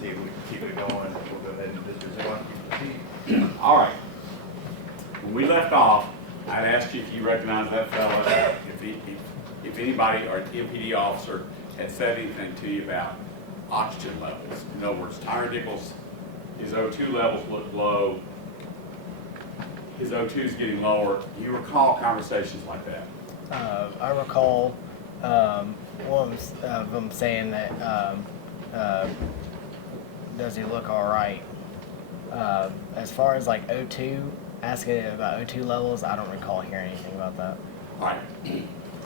see if we can keep it going. We'll go ahead and just proceed. All right. When we left off, I'd asked you if you recognized that fella, if anybody or MPD officer had said anything to you about oxygen levels. In other words, Tyre Nichols, his O2 levels look low. His O2 is getting lower. Do you recall conversations like that? I recall one of them saying that, does he look all right? As far as like O2, asking about O2 levels, I don't recall hearing anything about that. All right.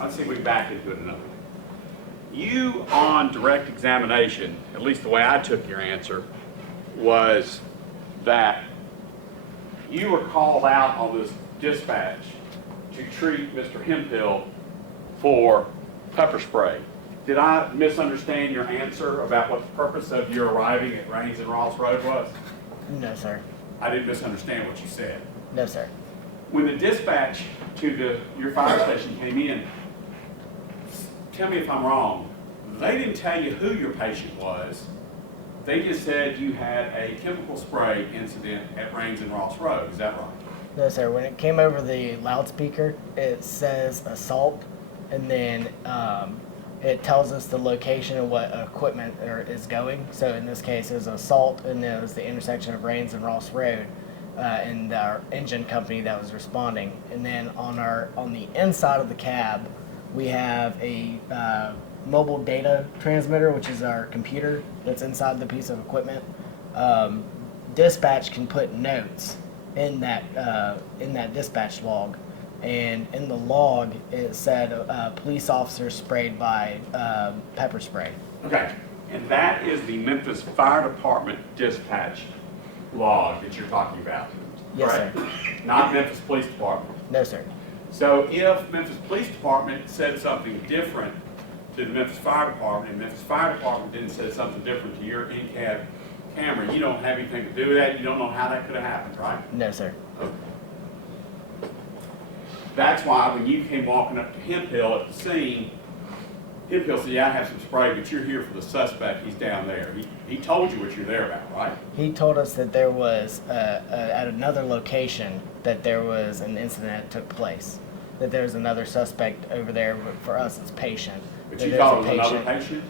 Let's see if we can back into it another way. You, on direct examination, at least the way I took your answer, was that you were called out on this dispatch to treat Mr. Hemphill for pepper spray. Did I misunderstand your answer about what the purpose of your arriving at Rains and Ross Road was? No, sir. I didn't misunderstand what you said. No, sir. When the dispatch to your fire station came in, tell me if I'm wrong, they didn't tell you who your patient was. They just said you had a chemical spray incident at Rains and Ross Road. Is that right? No, sir. When it came over the loudspeaker, it says assault, and then it tells us the location of what equipment is going. So in this case, it was assault, and it was the intersection of Rains and Ross Road, and our engine company that was responding. And then on the inside of the cab, we have a mobile data transmitter, which is our computer that's inside the piece of equipment. Dispatch can put notes in that dispatch log, and in the log it said police officer sprayed by pepper spray. Okay, and that is the Memphis Fire Department dispatch log that you're talking about? Yes, correct? sir. Not Memphis Police Department. No, sir. So if Memphis Police Department said something different to the Memphis Fire Department, and Memphis Fire Department didn't say something different to your in-cab camera, you don't have anything to do with that, you don't know how that could have happened, right? No, sir. Okay. That's why when you came walking up to Hemphill at the scene, Hemphill said, yeah, I have some spray, but you're here for the suspect, he's down there. He told you what you're there about, right? He told us that there was, at another location, that there was an incident that took place. That there was another suspect over there, but for us it's patient. But That you there's thought a it was another patient?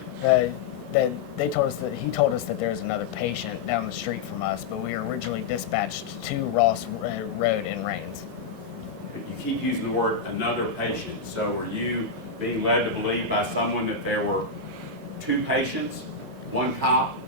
That they told us that he told us that there was another patient down the street from us, but we were originally dispatched to Ross Road in Rains. You keep using the word another patient, so were you being led to believe by someone that there were two patients, one cop,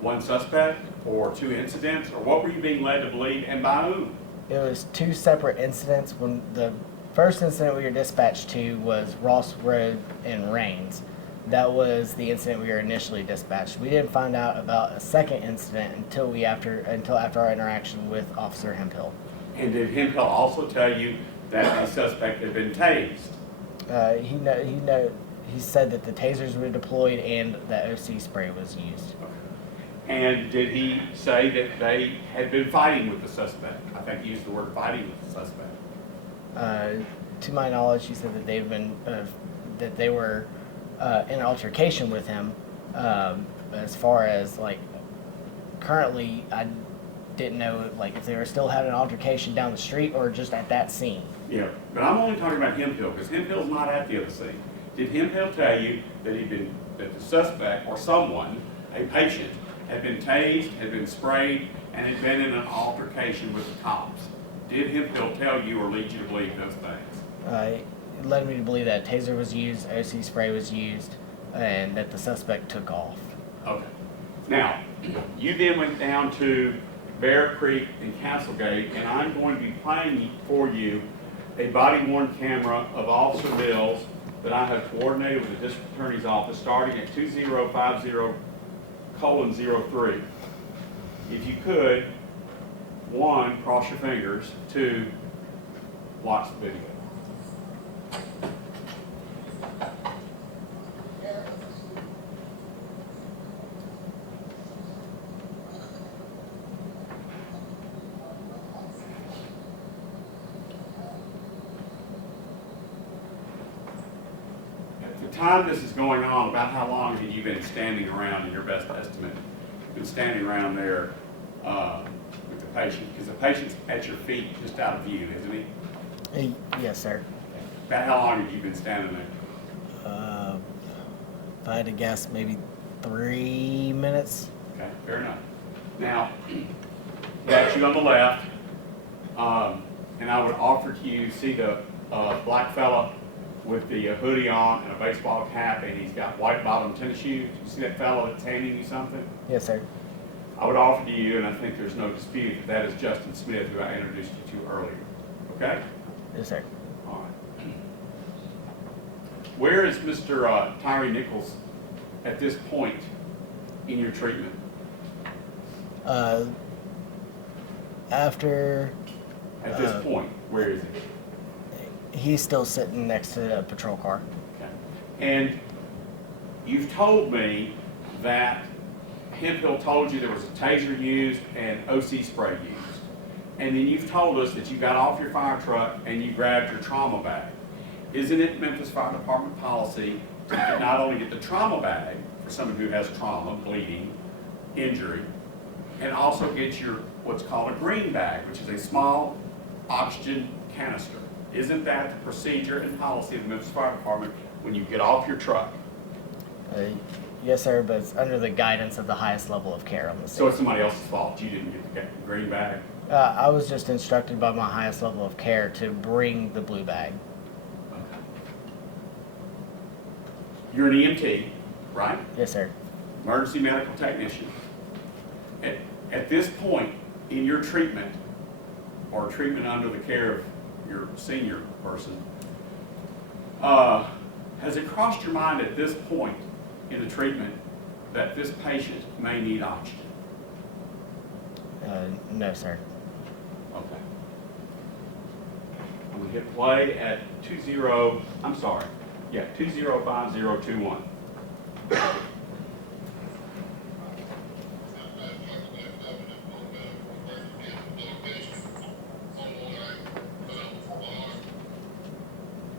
one suspect, or two incidents, or what were you being led to believe, and by whom? It was two separate incidents. When the first incident we were dispatched to was Ross Road in Rains. That was the incident we were initially dispatched. We didn't find out about a second incident until after our interaction with Officer Hemphill. And did Hemphill also tell you that the suspect had been tased? He said that the tasers were deployed and that OC spray was used. And did he say that they had been fighting with the suspect? I think he used the word fighting with the suspect. To my knowledge, he said that that they were in an altercation with him. As far as like currently, I didn't know like if they were still having an altercation down the street or just at that scene. Yeah, but I'm only talking about Hemphill because Hemphill's not at the other scene. Did Hemphill tell you that that the suspect or someone, a patient, had been tased, had been sprayed, and had been in an altercation with the cops? Did Hemphill tell you or lead you to believe those things? It led me to believe that a taser was used, OC spray was used, and that the suspect took off. Okay. Now, you then went down to Bear Creek and Castlegate, and I'm going to be playing for you a body-worn camera of Officer Mills that I have coordinated with the District Attorney's Office starting at 2050:03. If you could, 1, cross your fingers, 2, watch the video. At the time this is going on, about how long had you been standing around in your best estimate been standing around there with the patient? Because the patient's at your feet, just out of view, isn't he? Yes, sir. About how long have you been standing there? If I had to guess, maybe 3 minutes. Okay, fair enough. Now, got you on the left, and I would offer to you, see the black fella with the hoodie on and a baseball cap, and he's got white bottom tennis shoes. You see that fella that's handing you something? Yes, sir. I would offer to you, and I think there's no dispute, that that is Justin Smith, who I introduced you to earlier. Okay? Yes, sir. All right. Where is Mr. Tyre Nichols at this point in your treatment? After At this point, where is he? he's still sitting next to the patrol car. Okay. And you've told me that Hemphill told you there was a taser used and OC spray used. And then you've told us that you got off your fire truck and you grabbed your trauma bag. Isn't it Memphis Fire Department policy to not only get the trauma bag for someone who has trauma, bleeding, injury, and also get your what's called a green bag, which is a small oxygen canister? Isn't that the procedure and policy of the Memphis Fire Department when you get off your truck? Yes, sir, but it's under the guidance of the highest level of care on the So scene. it's somebody else's fault. You didn't get the green bag. I was just instructed by my highest level of care to bring the blue bag. Okay. You're an EMT, right? Yes, sir. Emergency medical technician. At this point in your treatment, or treatment under the care of your senior person, has it crossed your mind at this point in the treatment that this patient may need oxygen? No, sir. Okay. I'm gonna hit play at 205021.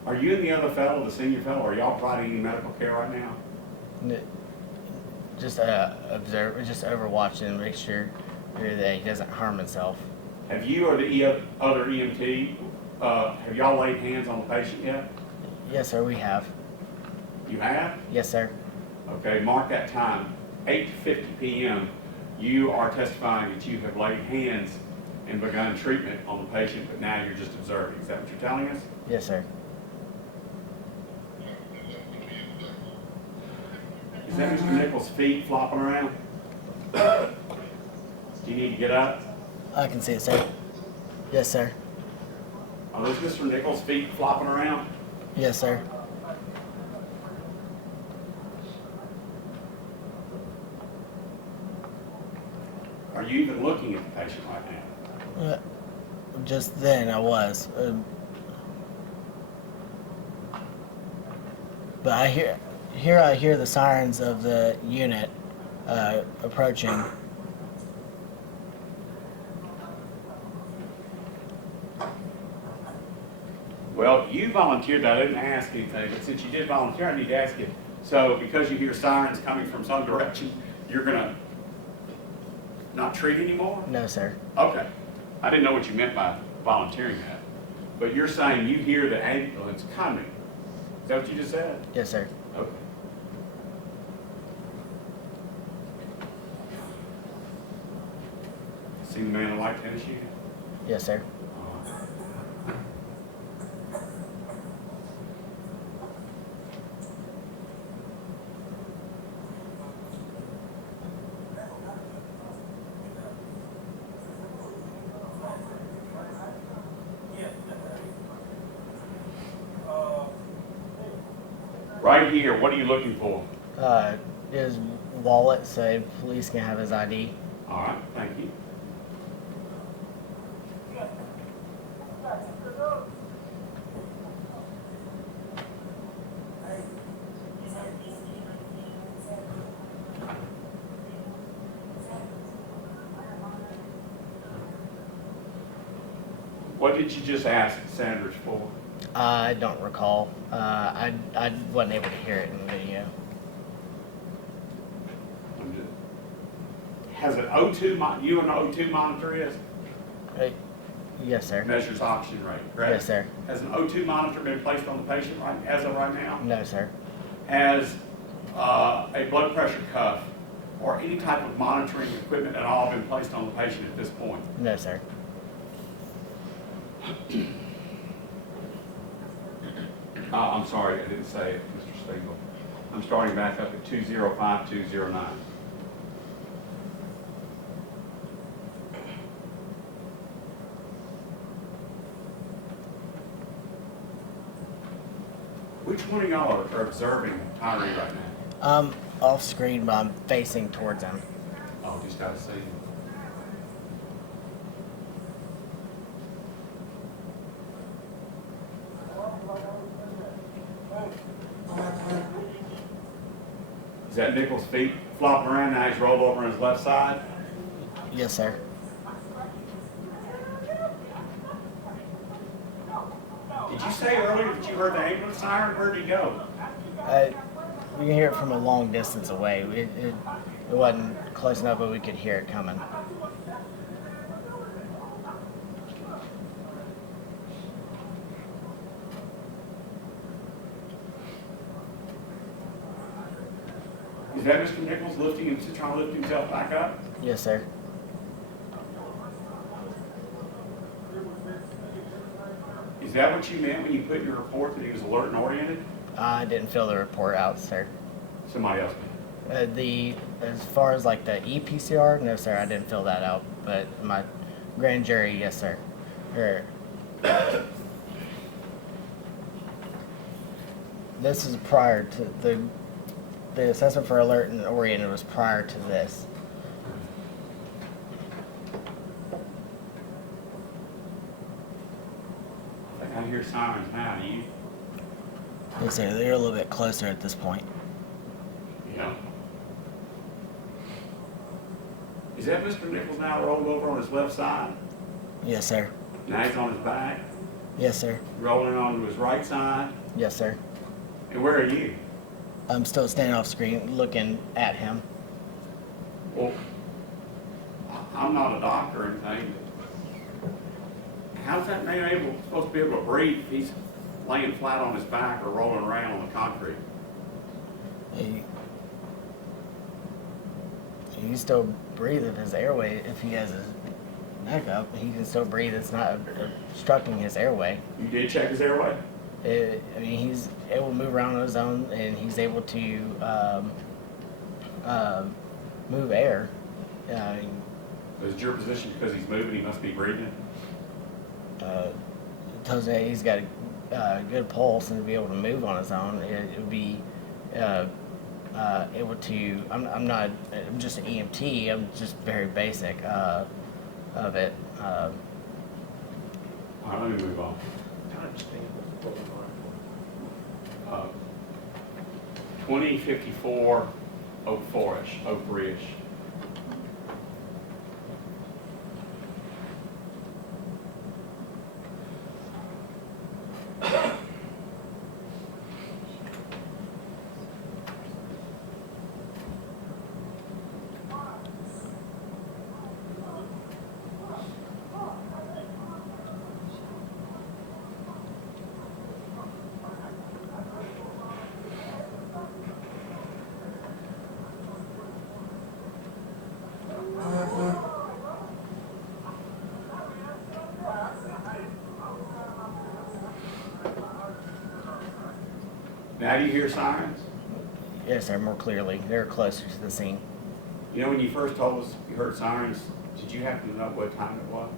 Are you and the other fellow, the senior fellow, are y'all providing any medical care right now? Just observe, just overwatching and make sure that he doesn't harm himself. Have you or the other EMT, have y'all laid hands on the patient yet? Yes, sir, we have. You have? Yes, sir. Okay, mark that time, 8:50 p.m. You are testifying that you have laid hands and begun treatment on the patient, but now you're just observing. Is that what you're telling us? Yes, sir. Is that Mr. Nichols' feet flopping around? Do you need to get up? I can see it, sir. Yes, sir. Are those Mr. Nichols' feet flopping around? Yes, sir. Are you even looking at the patient right now? Just then I was. But I hear the sirens of the unit approaching. Well, you volunteered. I didn't ask anything, but since you did volunteer, I need to ask you. So, because you hear sirens coming from some direction, you're gonna not treat anymore? No, sir. Okay. I didn't know what you meant by volunteering that. But you're saying you hear the ambulance coming. Is that what you just said? Yes, sir. Okay. Seen the man in the white tennis shoes? Yes, sir. Right here, what are you looking for? His wallet so police can have his ID. All right, thank you. What did you just ask Sanders for? I don't recall. I wasn't able to hear it in the video. has an O2, you an O2 monitor is? Uh, yes, sir. Measures oxygen rate, correct? Yes, sir. Has an O2 monitor been placed on the patient as of right now? No, sir. Has a blood pressure cuff or any type of monitoring equipment at all been placed on the patient at this point? No, sir. I'm sorry, I didn't say it, Mr. Spiegel. I'm starting back up at 205209. Which one of y'all are observing Tyre right now? I'm off screen, but I'm facing towards him. Oh, just gotta see. Is that Nichols' feet flopping around now? He's rolled over on his left side? Yes, sir. Did you say earlier that you heard the ambulance siren? Where'd he go? We can hear it from a long distance away. It wasn't close enough, but we could hear it coming. Is that Mr. Nichols trying to lift himself back up? Yes, sir. Is that what you meant when you put in your report that he was alert and oriented? I didn't fill the report out, sir. Somebody else did. As far as like the EPCR, no, sir, I didn't fill that out. But my grand jury, yes, sir. This is prior to the assessment for alert and oriented was prior to this. I think I hear sirens now. Do you? Yes, sir. They're a little bit closer at this point. Yeah. Is that Mr. Nichols now rolled over on his left side? Yes, sir. Now he's on his back, Yes, sir. rolling onto his right side. Yes, sir. And where are you? I'm still standing off screen looking at him. Well, I'm not a doctor or anything. How's that man supposed to be able to breathe if he's laying flat on his back or rolling around on the concrete? He can still breathe if his airway, if he has his neck up, he can still breathe. It's not obstructing his airway. You did check his airway? I mean, he's able to move around on his own, and he's able to move air. Is your position because he's moving, he must be breathing? It tells me he's got a good pulse and to be able to move on his own. It would be able to. I'm just an EMT. I'm just very basic of it. All right, let me move on. 2054, 04-ish, 03-ish. Now do you hear sirens? Yes, sir. More clearly, they're closer to the scene. You know, when you first told us you heard sirens, did you happen to know what time it was?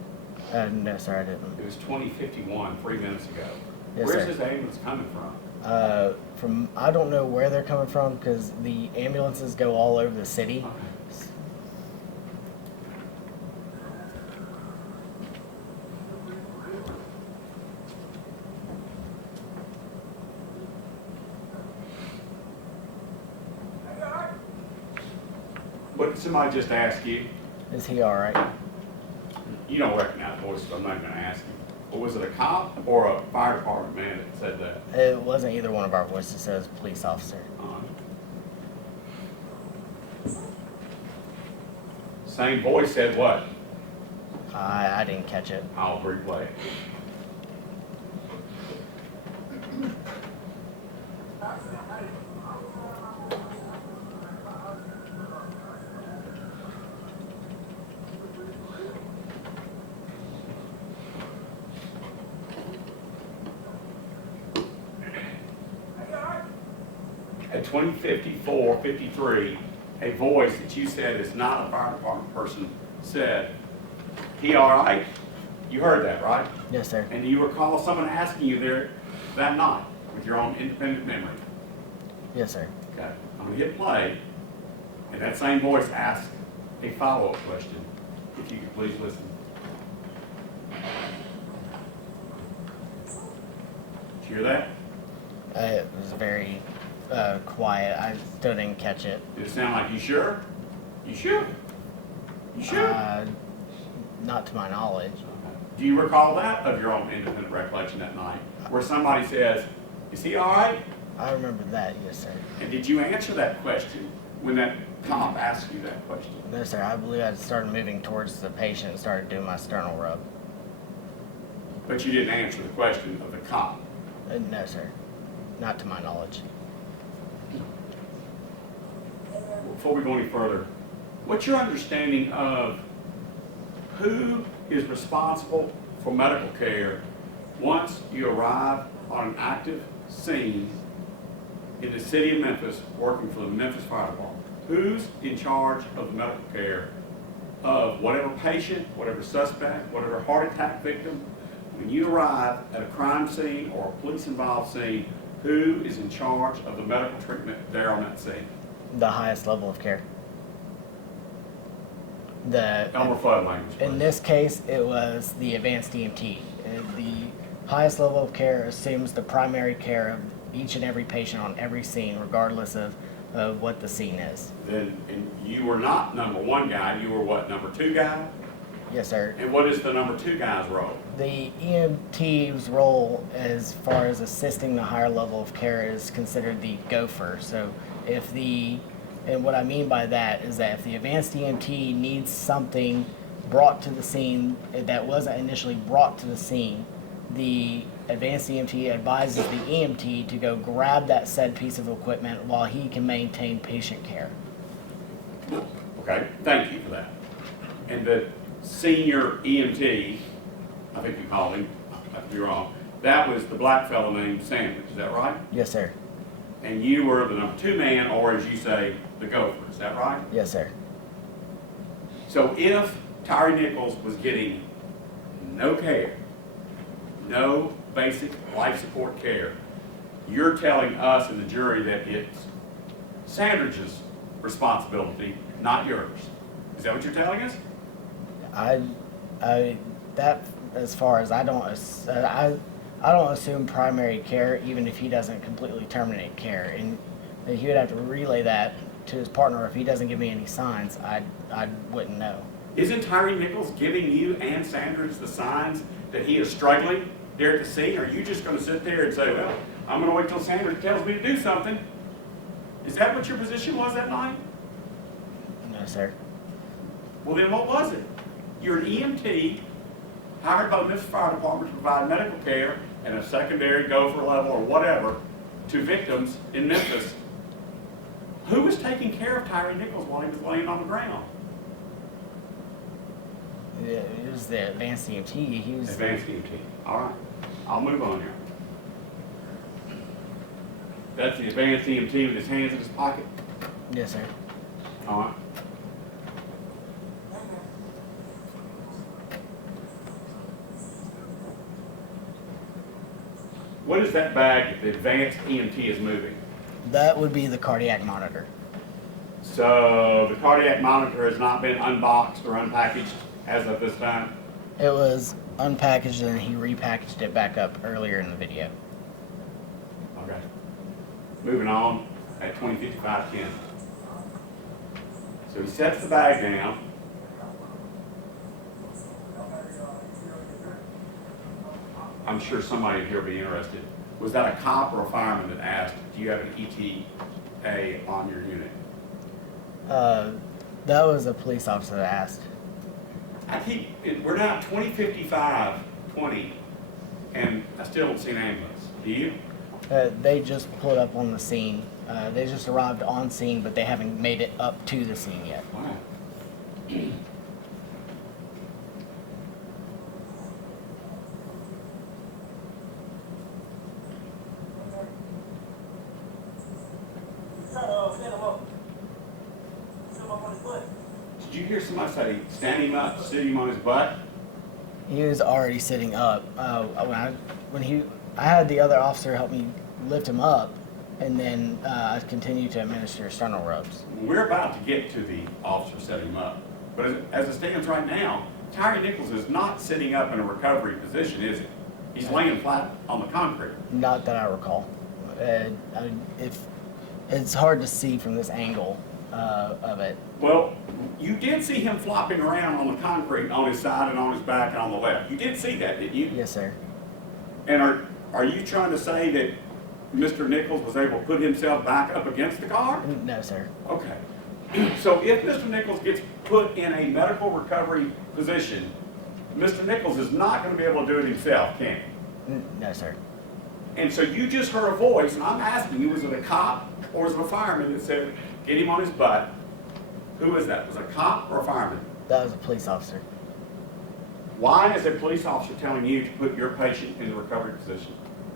No, sir, I didn't. It was 2051, 3 minutes ago. Yes, Where's sir. this ambulance coming from? From I don't know where they're coming from because the ambulances go all over the city. Okay. What did somebody just ask you? Is he all right? You don't recognize voices, I'm not going to ask you. But was it a cop or a fire department man that said that? It wasn't either one of our voices. It was police officer. Same voice said what? I didn't catch it. I'll replay. At 20:54:53, a voice that you said is not a fire department person said, "He all right?" You heard that, right? Yes, sir. And do you recall someone asking you there that night with your own independent memory? Yes, sir. Okay, I'm gonna hit play, and that same voice asked a follow-up question. If you could please listen. Did you hear that? It was very quiet. I still didn't catch it. Did it sound like you sure? You sure? You sure? Not to my knowledge. Do you recall that of your own independent recollection that night, where somebody says, "Is he all right?" I remember that, yes, sir. And did you answer that question when that cop asked you that question? No, sir. I believe I started moving towards the patient and started doing my sternal rub. But you didn't answer the question of the cop. No, sir. Not to my knowledge. Before we go any further, what's your understanding of who is responsible for medical care once you arrive on an active scene in the city of Memphis working for the Memphis Fire Department? Who's in charge of the medical care of whatever patient, whatever suspect, whatever heart attack victim? When you arrive at a crime scene or a police-involved scene, who is in charge of the medical treatment there on that scene? The highest level of care. Elmer Fudd language, In please. this case, it was the advanced EMT. The highest level of care assumes the primary care of each and every patient on every scene, regardless of what the scene is. Then, and you were not number one guy, you were what, number two guy? Yes, sir. And what is the number two guy's role? The EMT's role, as far as assisting the higher level of care, is considered the gopher. So and what I mean by that is that if the advanced EMT needs something brought to the scene that wasn't initially brought to the scene, the advanced EMT advises the EMT to go grab that said piece of equipment while he can maintain patient care. Okay, thank you for that. And the senior EMT, I think you called him, I could be wrong, that was the black fellow named Sandwich, is that right? Yes, sir. And you were the number two man, or as you say, the gopher, is that right? Yes, sir. So if Tyre Nichols was getting no care, no basic life support care, you're telling us and the jury that it's Sandwich's responsibility, not yours. Is that what you're telling us? That as far as I don't assume primary care, even if he doesn't completely terminate care, and he would have to relay that to his partner. If he doesn't give me any signs, I wouldn't know. Isn't Tyre Nichols giving you and Sanders the signs that he is struggling there at the scene? Or are you just going to sit there and say, well, I'm going to wait till Sanders tells me to do something? Is that what your position was that night? No, sir. Well, then what was it? You're an EMT hired by the Memphis Fire Department to provide medical care at a secondary gopher level or whatever to victims in Memphis. Who was taking care of Tyre Nichols while he was laying on the ground? It was the advanced EMT. He was. Advanced EMT. All right. I'll move on here. That's the advanced EMT with his hands in his pocket. Yes, sir. All right. What is that bag that the advanced EMT is moving? That would be the cardiac monitor. So the cardiac monitor has not been unboxed or unpackaged as of this time? It was unpackaged and he repackaged it back up earlier in the video. Okay. Moving on at 20:55:10. So he sets the bag down. I'm sure somebody in here will be interested. Was that a cop or a fireman that asked, do you have an ETA on your unit? That was a police officer that asked. We're now at 20:55, 20, and I still don't see an ambulance. Do you? They just pulled up on the scene. They just arrived on scene, but they haven't made it up to the scene yet. Wow. Did you hear somebody say, stand him up, sit him on his butt? He was already sitting up. I had the other officer help me lift him up, and then I continued to administer sternal rubs. We're about to get to the officer setting him up. But as it stands right now, Tyre Nichols is not sitting up in a recovery position, is he? He's laying flat on the concrete. Not that I recall. If it's hard to see from this angle of it. Well, you did see him flopping around on the concrete on his side and on his back and on the left. You did see that, didn't you? Yes, sir. And are you trying to say that Mr. Nichols was able to put himself back up against the car? No, sir. Okay. So if Mr. Nichols gets put in a medical recovery position, Mr. Nichols is not going to be able to do it himself, can he? No, sir. And so you just heard a voice, and I'm asking you, was it a cop or was it a fireman that said, get him on his butt? Who was that? Was it a cop or a fireman? That was a police officer. Why is a police officer telling you to put your patient in the recovery position?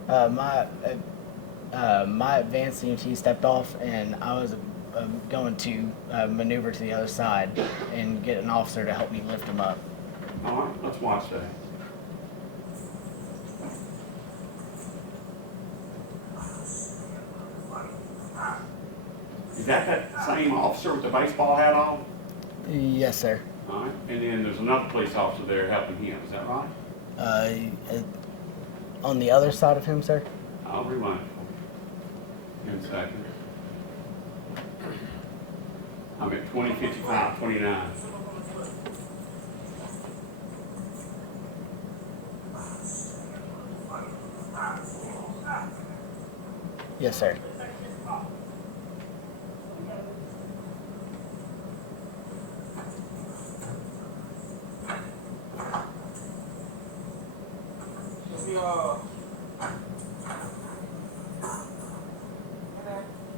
My advanced EMT stepped off, and I was going to maneuver to the other side and get an officer to help me lift him up. All right, let's watch that. Is that same officer with the baseball hat on? Yes, sir. All right, and then there's another police officer there helping him, is that right? On the other side of him, sir? I'll rewind for you in a second. I'm at 20:55, 29. Yes, sir.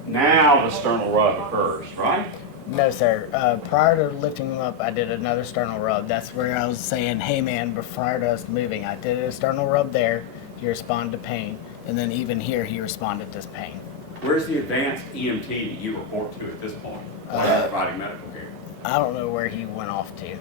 Now the sternal rub occurs, right? No, sir. Prior to lifting him up, I did another sternal rub. That's where I was saying, hey, man, prior to us moving, I did a sternal rub there. He responded to pain. And then even here, he responded to pain. Where's the advanced EMT that you report to at this point? Providing medical care. I don't know where he went off to.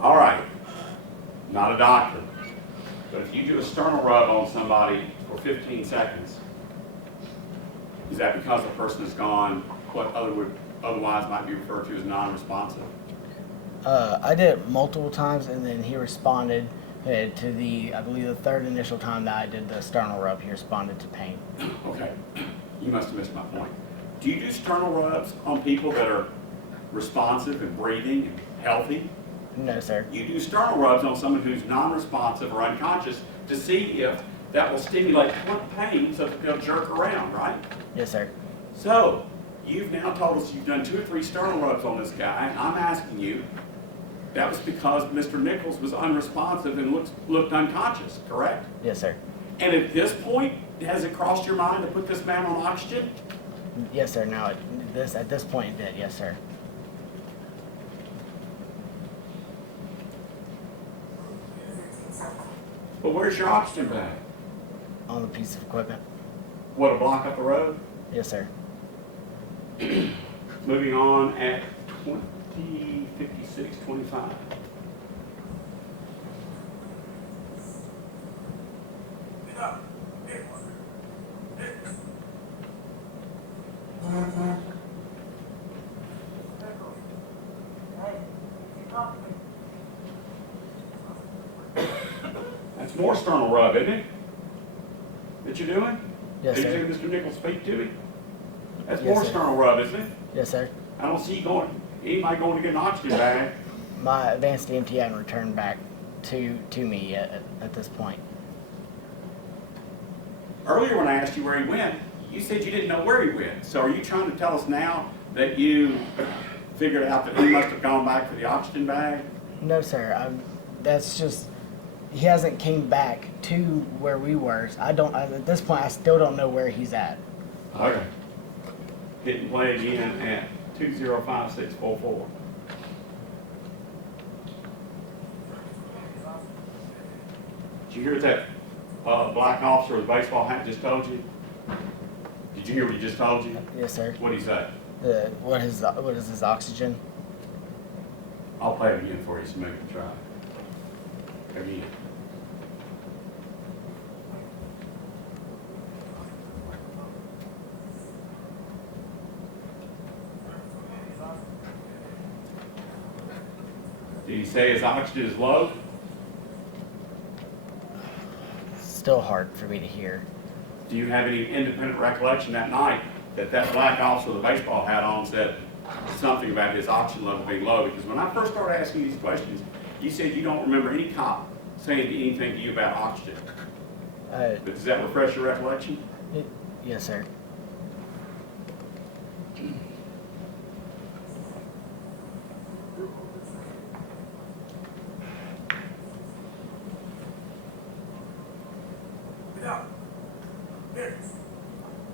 All right, not a doctor, but if you do a sternal rub on somebody for 15 seconds, is that because the person has gone what otherwise might be referred to as non-responsive? I did it multiple times, and then he responded to I believe the third initial time that I did the sternal rub, he responded to pain. Okay, you must have missed my point. Do you do sternal rubs on people that are responsive and breathing and healthy? No, sir. You do sternal rubs on someone who's non-responsive or unconscious to see if that will stimulate pain so that they'll jerk around, right? Yes, sir. So, you've now told us you've done 2 or 3 sternal rubs on this guy, and I'm asking you, that was because Mr. Nichols was unresponsive and looked unconscious, correct? Yes, sir. And at this point, has it crossed your mind to put this man on oxygen? Yes, sir. Now, at this point, it did. Yes, sir. But where's your oxygen bag? On the piece of equipment. What, a block up the road? Yes, sir. Moving on at 20:56, 25. It's more sternal rub, isn't it? That you're doing? Yes, Did sir. you see Mr. Nichols speak to me? That's Yes, more sir. sternal rub, isn't it? Yes, sir. I don't see anybody going to get an oxygen bag. My advanced EMT hadn't returned back to me yet at this point. Earlier when I asked you where he went, you said you didn't know where he went. So are you trying to tell us now that you figured out that he must have gone back for the oxygen bag? No, sir. That's just, he hasn't came back to where we were. At this point, I still don't know where he's at. Okay. Didn't play again at 205644. Did you hear what that black officer with a baseball hat just told you? Did you hear what he just told you? Yes, sir. What did he say? What is his oxygen? I'll play it again for you so maybe you can try it. Again. Did he say his oxygen is low? Still hard for me to hear. Do you have any independent recollection that night that black officer with a baseball hat on said something about his oxygen level being low? Because when I first started asking you these questions, you said you don't remember any cop saying anything to you about oxygen. But does that refresh your recollection? Yes, sir.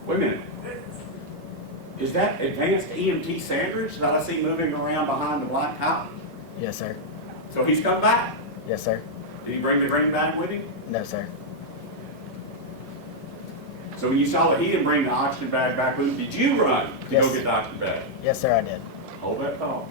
Wait a minute. Is that advanced EMT Sandridge that I see moving around behind the black cop? Yes, sir. So he's come back. Yes, sir. Did he bring the green bag with him? No, sir. So when you saw that he didn't bring the oxygen bag back with him, did you run to Yes. go get the oxygen bag? Yes, sir, I did. Hold that thought.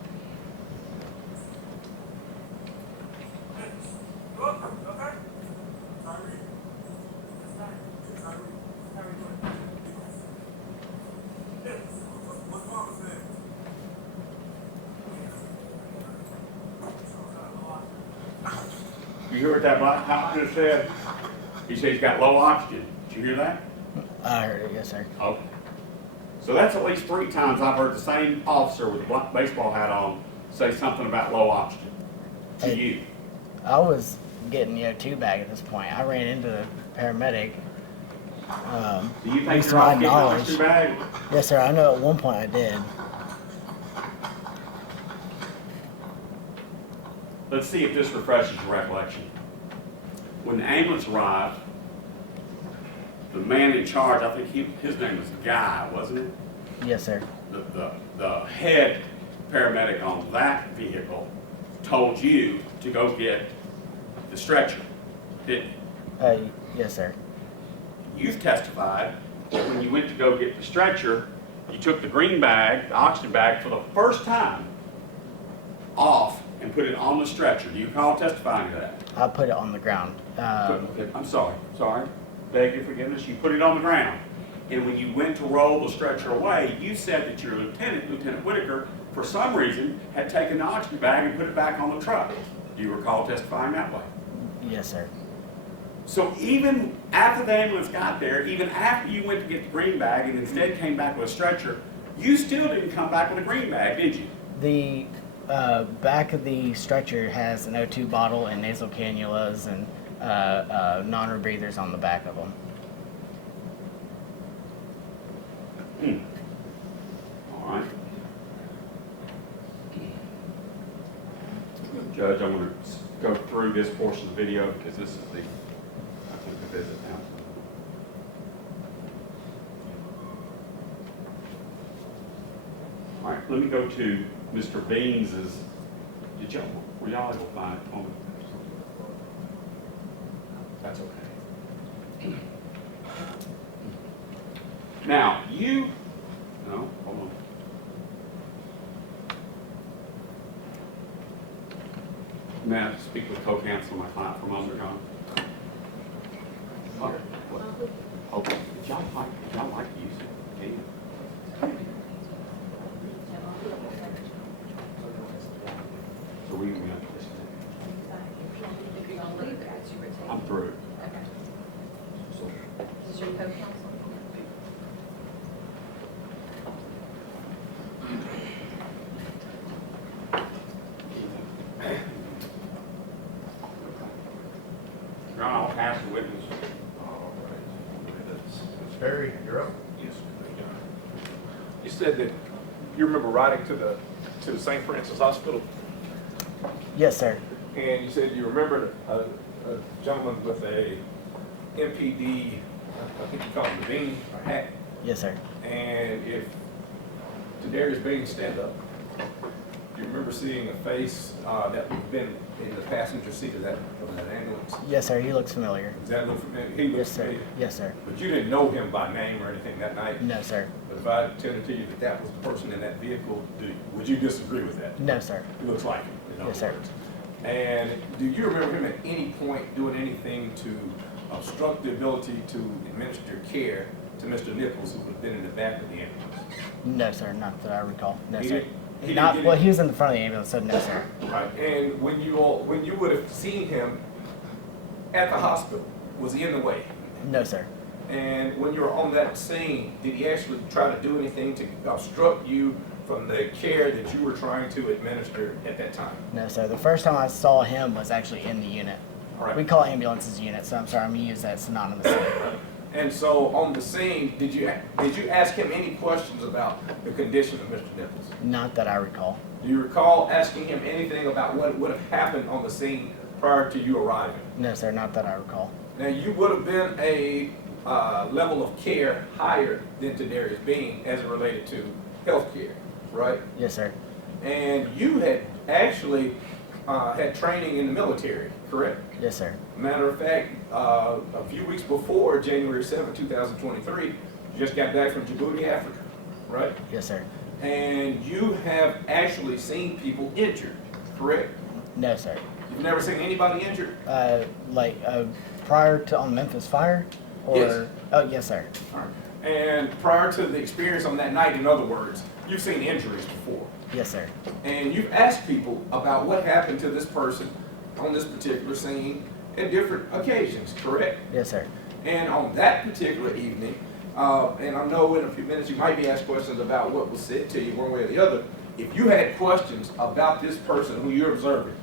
You hear what that black cop just said? He said he's got low oxygen. Did you hear that? I heard it. Yes, sir. Okay. So that's at least 3 times I've heard the same officer with a black baseball hat on say something about low oxygen to Hey. you. I was getting the O2 bag at this point. I ran into the paramedic. Do you At think least you're to my off getting an knowledge. oxygen bag? Yes, sir. I know at one point I did. Let's see if this refreshes your recollection. When the ambulance arrived, the man in charge, I think his name was Guy, wasn't it? Yes, sir. The head paramedic on that vehicle told you to go get the stretcher, didn't he? Yes, sir. You've testified that when you went to go get the stretcher, you took the green bag, the oxygen bag, for the first time off and put it on the stretcher. Do you recall testifying to that? I put it on the ground. I'm sorry. Beg your forgiveness. You put it on the ground. And when you went to roll the stretcher away, you said that your Lieutenant Whitaker, for some reason, had taken the oxygen bag and put it back on the truck. Do you recall testifying that way? Yes, sir. So even after the ambulance got there, even after you went to get the green bag and instead came back with a stretcher, you still didn't come back with a green bag, did you? The back of the stretcher has an O2 bottle and nasal cannulas and non-rebreathers on the back of them. All right. Judge, I'm going to go through this portion of the video because this is the visit now. All right, let me go to Mr. Beans's. Were y'all able to find it on? That's okay. Now, no, hold on. May I speak with co-counsel, my client for a moment, John? Okay. If y'all like to use it, can you? So we have to listen to it. I'm through. This is your co-counsel. Your Honor, I'll pass the witness. All right. Ms. Perry, you're up. Yes. You said that you remember riding to the St. Francis Hospital, Yes, sir. and you said you remembered a gentleman with a MPD, I think you call him the bean or hat, Yes, sir. and if Darius Bean stand up, do you remember seeing a face that would have been in the passenger seat of that ambulance? Yes, sir. He looks familiar. Does that look familiar? He Yes, looks sir. familiar. Yes, sir. But you didn't know him by name or anything that night? No, sir. But if I tell you that that was the person in that vehicle, would you disagree with that? No, sir. He looks like him, in other Yes, sir. words. And do you remember him at any point doing anything to obstruct the ability to administer care to Mr. Nichols, who would have been in the back of the ambulance? No, sir. Not that I recall. No, He sir. didn't- he didn't Not get well. it? He was in the front of the ambulance, so no, sir. Right, and when you would have seen him at the hospital, was he in the way? No, sir. And when you were on that scene, did he actually try to do anything to obstruct you from the care that you were trying to administer at that time? No, sir. The first time I saw him was actually in the unit. All right. We call ambulances units, so I'm sorry. I'm gonna use that synonymously. And so on the scene, did you ask him any questions about the condition of Mr. Nichols? Not that I recall. Do you recall asking him anything about what would have happened on the scene prior to you arriving? No, sir. Not that I recall. Now, you would have been a level of care higher than Darius Bean as it related to health care, right? Yes, sir. And you had actually had training in the military, correct? Yes, sir. Matter of fact, a few weeks before January 7, 2023, you just got back from Djibouti, Africa, right? Yes, sir. And you have actually seen people injured, correct? No, sir. You've never seen anybody injured? Prior to on Memphis fire, or Yes. oh, yes, sir. All right. And prior to the experience on that night, in other words, you've seen injuries before. Yes, sir. And you've asked people about what happened to this person on this particular scene at different occasions, correct? Yes, sir. And on that particular evening, and I know in a few minutes you might be asked questions about what was said to you one way or the other. If you had questions about this person who you're observing,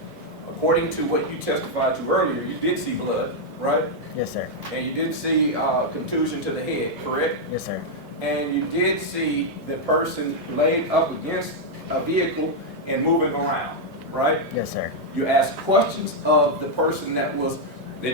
according to what you testified to earlier, you did see blood, right? Yes, sir. And you did see contusion to the head, correct? Yes, sir. And you did see the person laid up against a vehicle and moving around, right? Yes, sir. You asked questions of the person that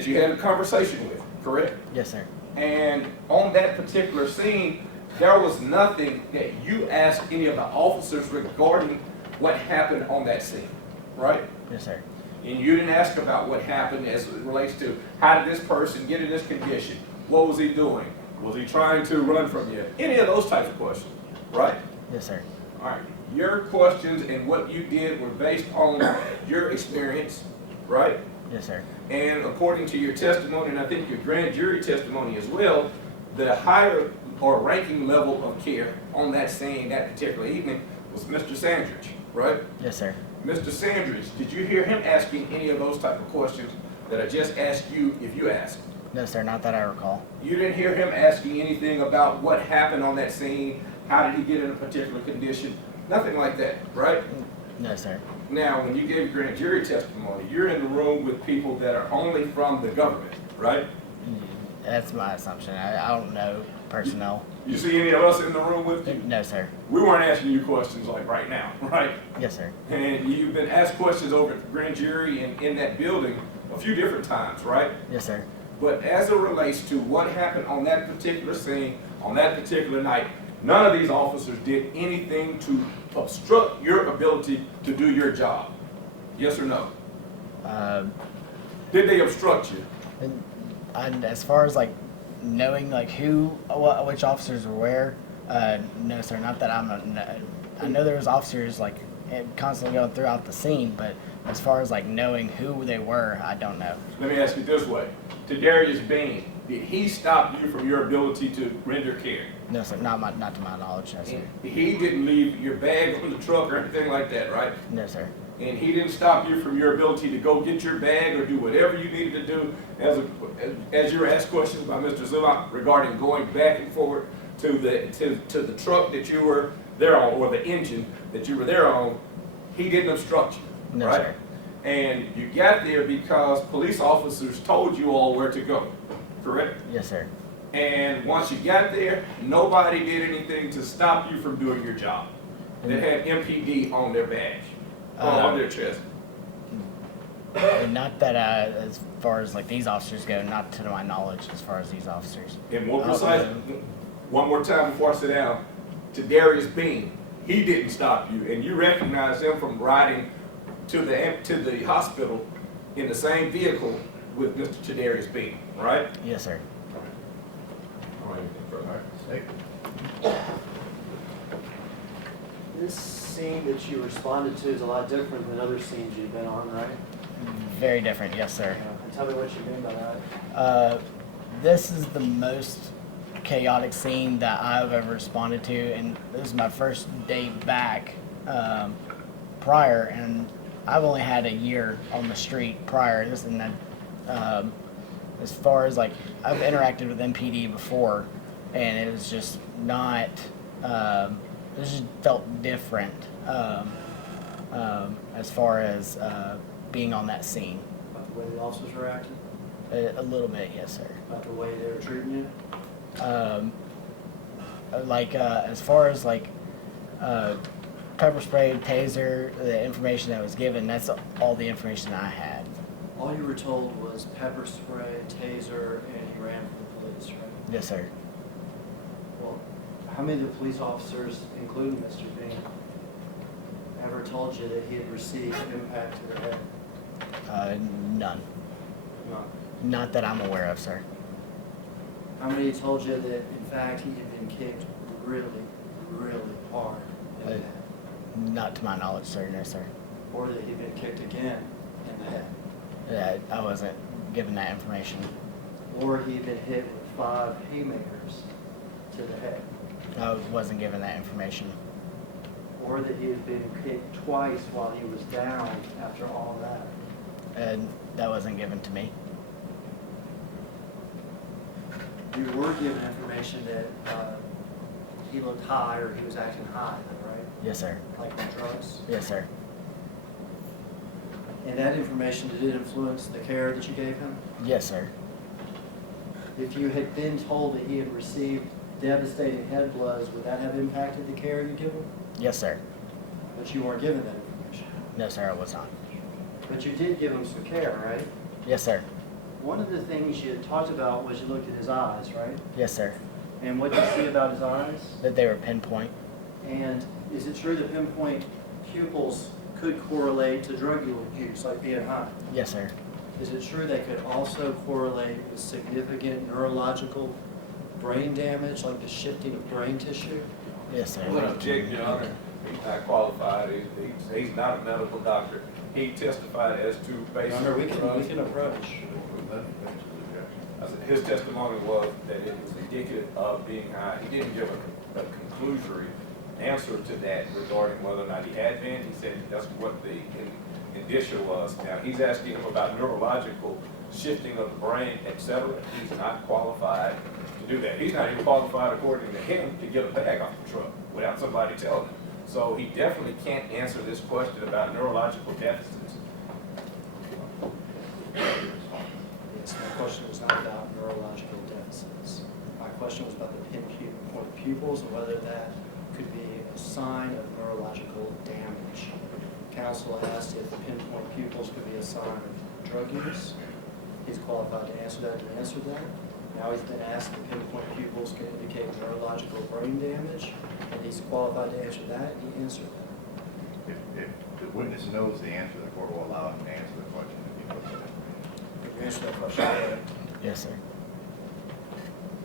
you had a conversation with, correct? Yes, sir. And on that particular scene, there was nothing that you asked any of the officers regarding what happened on that scene, right? Yes, sir. And you didn't ask about what happened as it relates to how did this person get in this condition? What was he doing? Was he trying to run from you? Any of those types of questions, right? Yes, sir. All right. Your questions and what you did were based on your experience, right? Yes, sir. And according to your testimony, and I think your grand jury testimony as well, the higher or ranking level of care on that scene that particular evening was Mr. Sandridge, right? Yes, sir. Mr. Sandridge, did you hear him asking any of those type of questions that I just asked you if you asked? No, sir. Not that I recall. You didn't hear him asking anything about what happened on that scene, how did he get in a particular condition, nothing like that, right? No, sir. Now, when you gave grand jury testimony, you're in the room with people that are only from the government, right? That's my assumption. I don't know personnel. You see any of us in the room with you? No, sir. We weren't asking you questions like right now, right? Yes, sir. And you've been asked questions over at the grand jury and in that building a few different times, right? Yes, sir. But as it relates to what happened on that particular scene, on that particular night, none of these officers did anything to obstruct your ability to do your job. Yes or no? Did they obstruct you? And as far as like knowing like which officers were where, no, sir. Not that I know there was officers like constantly going throughout the scene, but as far as like knowing who they were, I don't know. Let me ask you this way. To Darius Bean, did he stop you from your ability to render care? No, sir. Not to my knowledge, no, sir. He didn't leave your bag on the truck or anything like that, right? No, sir. and he didn't stop you from your ability to go get your bag or do whatever you needed to do as you were asked questions by Mr. Zuma regarding going back and forward to the truck that you were there on, or the engine that you were there on, he didn't obstruct you, No, right? sir. And you got there because police officers told you all where to go, correct? Yes, sir. And once you got there, nobody did anything to stop you from doing your job. That had MPD on their badge, or on their chest. And not that as far as like these officers go, not to my knowledge as far as these officers. And more precise, one more time before I sit down, to Darius Bean, he didn't stop you, and you recognized him from riding to the hospital in the same vehicle with Mr. Chadarius Bean, right? Yes, sir. All right, anything further? Hey, This scene that you responded to is a lot different than other scenes you've been on, right? Very different. Yes, sir. And tell me what you mean by that. This is the most chaotic scene that I've ever responded to, and this is my first day back prior, and I've only had a year on the street prior. This and then, as far as like I've interacted with MPD before, and it was just not. It just felt different as far as being on that scene. About the way the officers were acting? A little bit, yes, sir. About the way they were treating you? As far as like pepper spray, taser, the information that was given, that's all the information I had. All you were told was pepper spray, taser, and he ran from the police, right? Yes, sir. Well, how many of the police officers, including Mr. Bean, ever told you that he had received impact to the head? None. None. Not that I'm aware of, sir. How many told you that, in fact, he had been kicked really, really hard in the Uh, head? Not to my knowledge, sir. No, sir. Or that he'd been kicked again in the head? I wasn't given that information. Or he'd been hit with 5 haymakers to the head? I wasn't given that information. Or that he had been kicked twice while he was down after all that? And that wasn't given to me. You were given information that he looked high or he was acting high, right? Yes, sir. Like on drugs? Yes, sir. And that information, did it influence the care that you gave him? Yes, sir. If you had been told that he had received devastating head blows, would that have impacted the care you give him? Yes, sir. But you weren't given that information. No, sir, I was not. But you did give him some care, right? Yes, sir. One of the things you talked about was you looked at his eyes, right? Yes, sir. And what did you see about his eyes? That they were pinpoint. And is it true that pinpoint pupils could correlate to drug use, like being high? Yes, sir. Is it true they could also correlate with significant neurological brain damage, like the shifting of brain tissue? Yes, sir. I'm gonna object, Your Honor. He's not qualified. He's not a medical doctor. He testified as to basic. Remember, we can approach. I said his testimony was that it was indicative of being high. He didn't give a conclusory answer to that regarding whether or not he had been. He said that's what the indicia was. Now, he's asking him about neurological shifting of the brain, etc. He's not qualified to do that. He's not even qualified, according to him, to get a bag off the truck without somebody telling him. So he definitely can't answer this question about neurological deficits. Yes, my question was not about neurological deficits. My question was about the pinpoint pupils and whether that could be a sign of neurological damage. Counsel asked if the pinpoint pupils could be a sign of drug use. He's qualified to answer that, and answered that. Now he's been asked if pinpoint pupils can indicate neurological brain damage, and he's qualified to answer that, and he answered that. if the witness knows the answer, the court will allow him to answer the question if he knows that. Did you answer that question? Right? Yes, sir.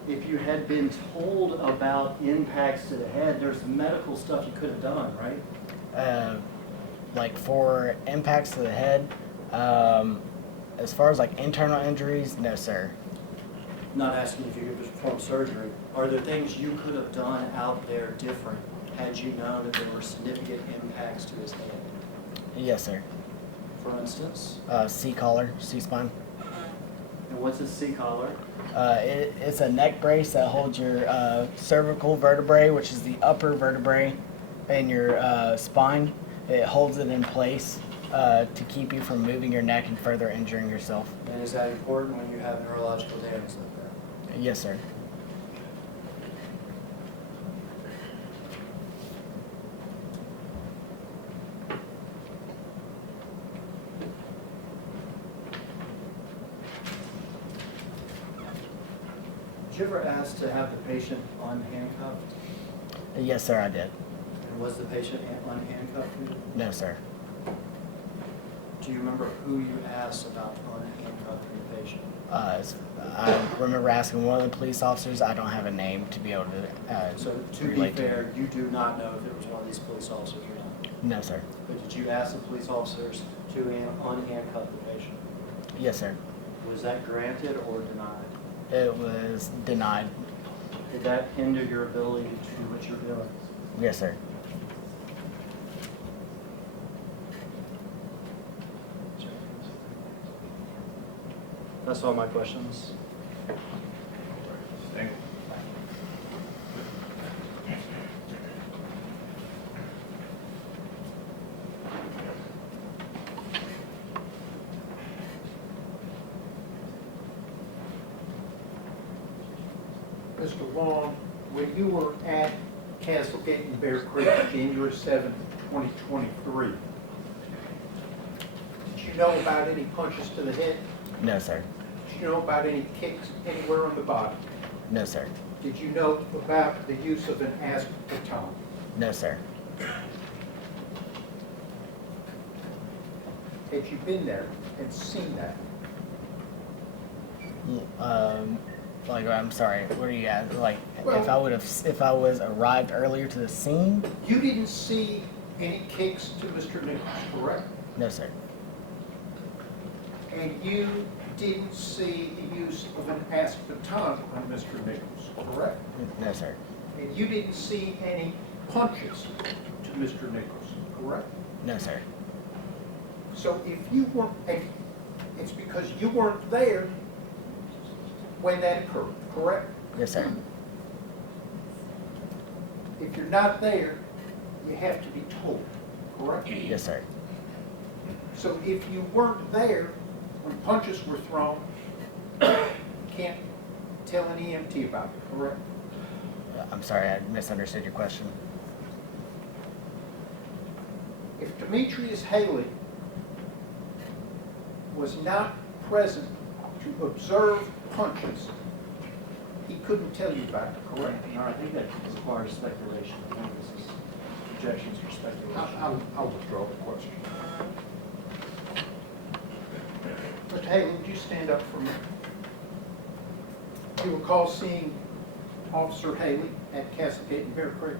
If you had been told about impacts to the head, there's medical stuff you could have done, right? Like for impacts to the head, as far as like internal injuries, no, sir. Not asking if you could perform surgery. Are there things you could have done out there different had you known that there were significant impacts to his head? Yes, sir. For instance, C-collar, C-spine. and what's a C-collar? It's a neck brace that holds your cervical vertebrae, which is the upper vertebrae in your spine. It holds it in place to keep you from moving your neck and further injuring yourself. And is that important when you have neurological damage like that? Yes, sir. Did you ever ask to have the patient unhandcuffed? Yes, sir, I did. And was the patient unhandcuffed? No, sir. Do you remember who you asked about unhandcuffing the patient? I remember asking one of the police officers. I don't have a name to be able to. So to be relate fair, you do not know if it was one of these police officers or not. No, sir. But did you ask the police officers to unhandcuff the patient? Yes, sir. Was that granted or denied? It was denied. Did that hinder your ability to do what you're doing? Yes, sir. That's all my questions. Stengel. Mr. Long, when you were at Castlegate and Bear Creek, January 7th, 2023, did you know about any punches to the head? No, sir. Did you know about any kicks anywhere on the body? No, sir. Did you know about the use of an asp baton? No, sir. Had you been there and seen that? Like, I'm sorry. What are you at? Like, Well- if I was arrived earlier to the scene? You didn't see any kicks to Mr. Nichols, correct? No, sir. And you didn't see the use of an asp baton on Mr. Nichols, correct? No, sir. And you didn't see any punches to Mr. Nichols, correct? No, sir. So if you weren't, it's because you weren't there when that occurred, correct? Yes, sir. If you're not there, you have to be told, correct? Yes, sir. So if you weren't there when punches were thrown, you can't tell an EMT about it, correct? I'm sorry. I misunderstood your question. If Demetrius Haley was not present to observe punches, he couldn't tell you about it, correct? No, I think that requires speculation. I think this is objections for speculation. I'll withdraw the question. Mr. Haley, would you stand up for me? Do you recall seeing Officer Haley at Castlegate and Bear Creek?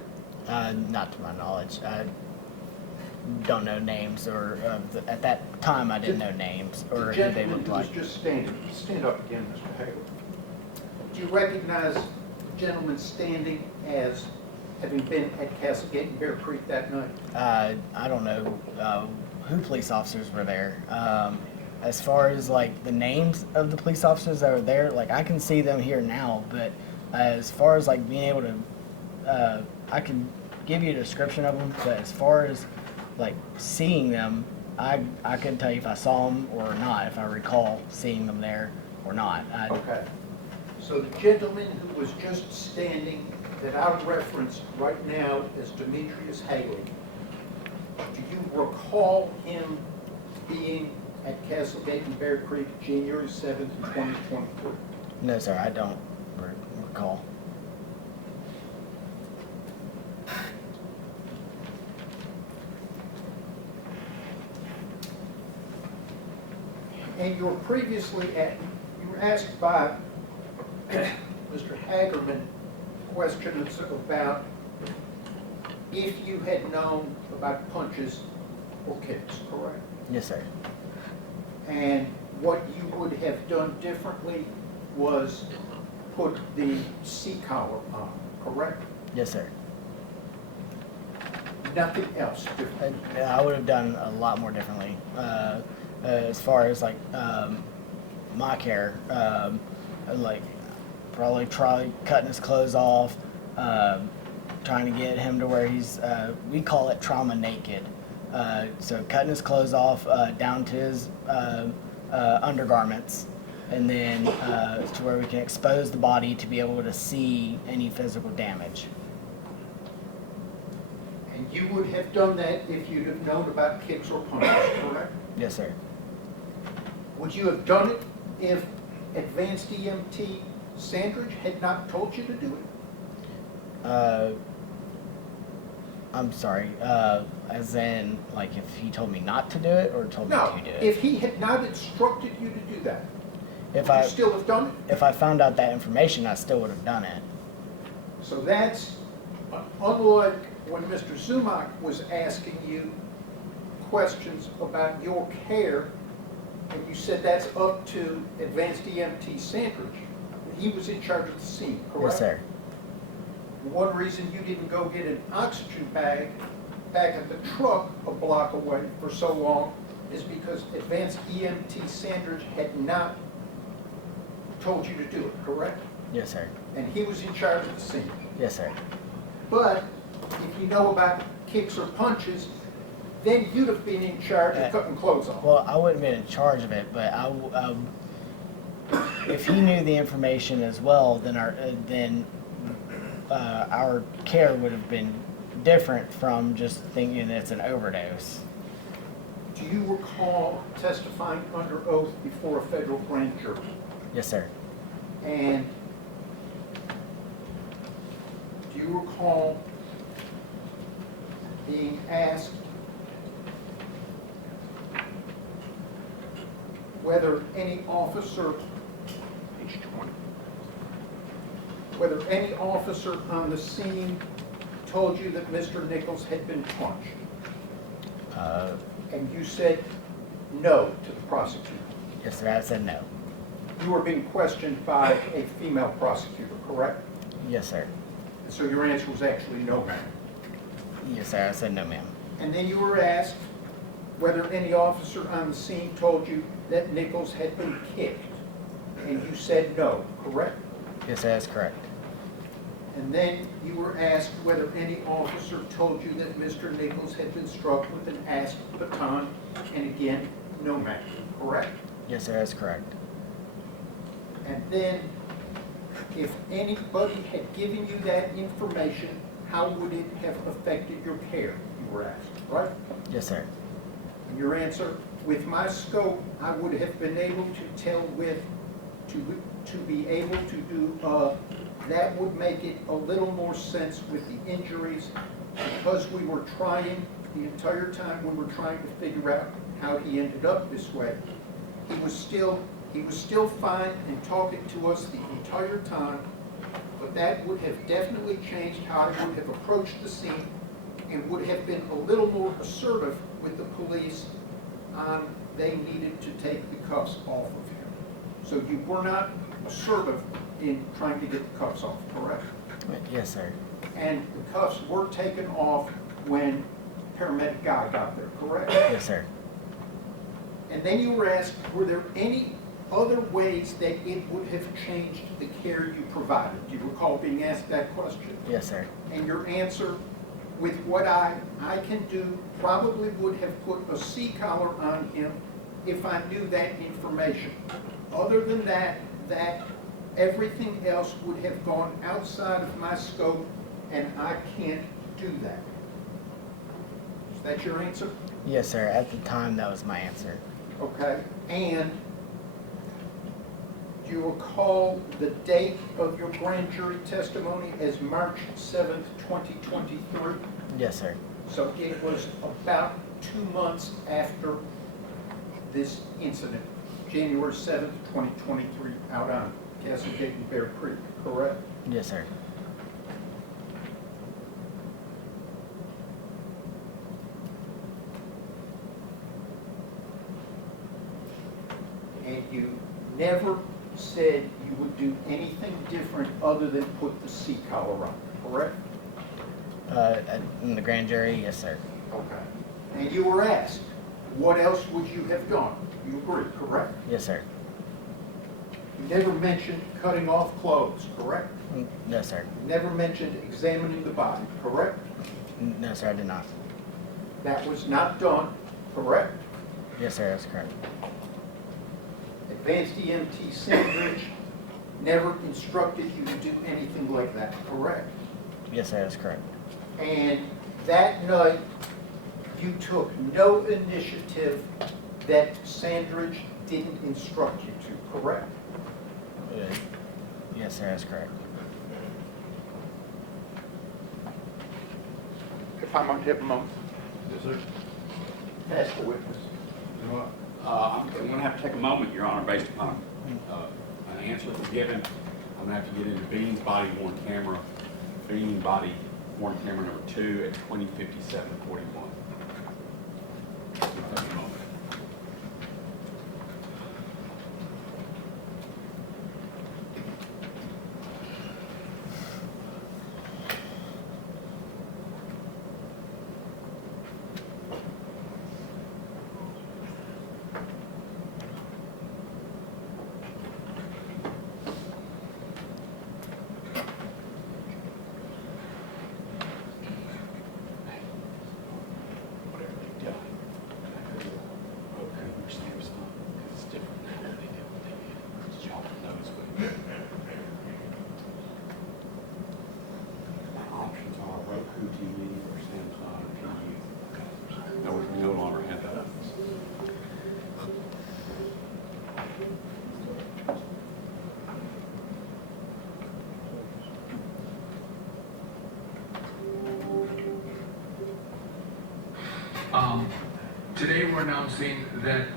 Not to my knowledge. I don't know names, or at that time I didn't know names or The who they gentleman looked who was like. just standing, stand up again, Mr. Haley. Do you recognize the gentleman standing as having been at Castlegate and Bear Creek that night? I don't know who police officers were there. As far as like the names of the police officers that were there, like I can see them here now, but as far as like being able to, I can give you a description of them, but as far as like seeing them, I couldn't tell you if I saw them or not, if I recall seeing them there or not. Okay. So the gentleman who was just standing that I referenced right now as Demetrius Haley, do you recall him being at Castlegate and Bear Creek January 7th, 2023? No, sir, I don't recall. And you were previously you were asked by Mr. Hagerman questions about if you had known about punches or kicks, correct? Yes, sir. And what you would have done differently was put the C-collar on, correct? Yes, sir. nothing else different? I would have done a lot more differently. As far as like my care, like probably try cutting his clothes off, trying to get him to where he's, we call it trauma naked. So cutting his clothes off down to his undergarments, and then to where we can expose the body to be able to see any physical damage. And you would have done that if you'd have known about kicks or punches, correct? Yes, sir. Would you have done it if advanced EMT Sandridge had not told you to do it? I'm sorry, as in, like, if he told me not to do it, or told me No, to do it? if he had not instructed you to do that, If would you still have done it? If I found out that information, I still would have done it. So that's, unlike when Mr. Zumak was asking you questions about your care, and you said that's up to advanced EMT Sandridge. He was in charge of the scene, correct? Yes, sir. One reason you didn't go get an oxygen bag back at the truck a block away for so long is because advanced EMT Sandridge had not told you to do it, correct? Yes, sir. And he was in charge of the scene. Yes, sir. But if you know about kicks or punches, then you'd have been in charge of cutting clothes off. Well, I wouldn't have been in charge of it, but if he knew the information as well, then our care would have been different from just thinking it's an overdose. Do you recall testifying under oath before a federal grand jury? Yes, sir. And do you recall being asked whether any officer, page 20, whether any officer on the scene told you that Mr. Nichols had been punched? And you said no to the prosecutor. Yes, sir. I said no. You were being questioned by a female prosecutor, correct? Yes, sir. And so your answer was actually no, ma'am. Yes, sir. I said no, ma'am. And then you were asked whether any officer on the scene told you that Nichols had been kicked. And you said no, correct? Yes, sir. That's correct. And then you were asked whether any officer told you that Mr. Nichols had been struck with an asp baton. And again, no, ma'am, correct? Yes, sir. That's correct. And then, if anybody had given you that information, how would it have affected your care, you were asked, right? Yes, sir. And your answer, with my scope, I would have been able to tell to be able to do, that would make it a little more sense with the injuries, because we were trying, the entire time we were trying to figure out how he ended up this way. He was still fine and talking to us the entire time, but that would have definitely changed how I would have approached the scene and would have been a little more assertive with the police on they needed to take the cuffs off of him. So you were not assertive in trying to get the cuffs off, correct? Yes, sir. And the cuffs were taken off when paramedic guy got there, correct? Yes, sir. And then you were asked, were there any other ways that it would have changed the care you provided? Do you recall being asked that question? Yes, sir. And your answer, with what I can do, probably would have put a C-collar on him if I knew that information. Other than that everything else would have gone outside of my scope, and I can't do that. Is that your answer? Yes, sir. At the time, that was my answer. Okay. And do you recall the date of your grand jury testimony as March 7th, 2023? Yes, sir. So it was about 2 months after this incident, January 7th, 2023, out on Castlegate and Bear Creek, correct? Yes, sir. And you never said you would do anything different other than put the C-collar on, correct? In the grand jury, yes, sir. Okay. And you were asked, what else would you have done? You agree, correct? Yes, sir. You never mentioned cutting off clothes, correct? No, sir. You never mentioned examining the body, correct? No, sir, I did not. That was not done, correct? Yes, sir, that's correct. Advanced EMT Sandridge never instructed you to do anything like that, correct? Yes, sir, that's correct. And that night, you took no initiative that Sandridge didn't instruct you to, correct? Yes, sir, that's correct. If I might have a moment. Yes, sir. Ask the witness. You know what? I'm going to have to take a moment, Your Honor, based upon an answer that was given. I'm going to have to get into Bean's body worn camera, Bean body worn camera number 2 at 20:57:41. Take a moment. Whatever they've done. Okay, your stamps on, because it's different now than they did what they did. It's y'all knows what it is. My options are Roku TV or Samsung or TV. No, we no longer have that. Today we're announcing that